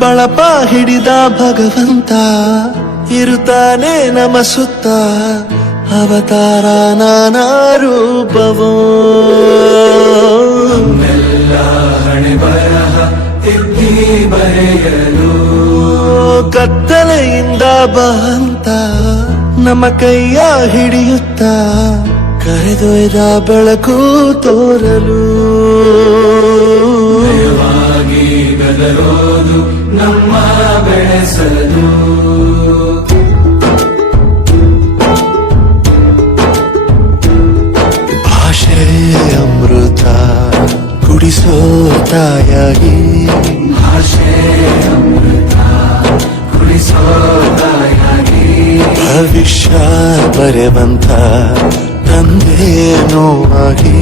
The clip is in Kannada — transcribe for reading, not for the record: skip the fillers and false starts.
ಬಳಪ ಹಿಡಿದ ಭಗವಂತ ಇರುತ್ತಾನೆ ನಮ ಸುತ್ತ, ಅವತಾರ ನಾನಾ ರೂಪವೋ. ನಮ್ಮೆಲ್ಲ ಹಣೆ ಬರಹ ತಿದ್ದಿ ಬರೆಯಲು ಕತ್ತಲೆಯಿಂದ ಬಂತ ನಮ್ಮ ಕೈಯ ಹಿಡಿಯುತ್ತ, ಕರೆದೊಯ್ದ ಬೆಳಕು ತೋರಲು. ಭಯವಾಗಿ ಗದರೋದು ನಮ್ಮ ಬೆಳೆಸಲು. ಭಾಷೆ ಅಮೃತ ಕುಡಿಸೋ ತಾಯಾಗಿ, ಭಾಷೆ ಅಮೃತ ಕುಡಿಸೋ ತಾಯಾಗಿ. ಭವಿಷ್ಯ ಬರೆವಂತ ತಂದೆಯೂ ಆಗಿ.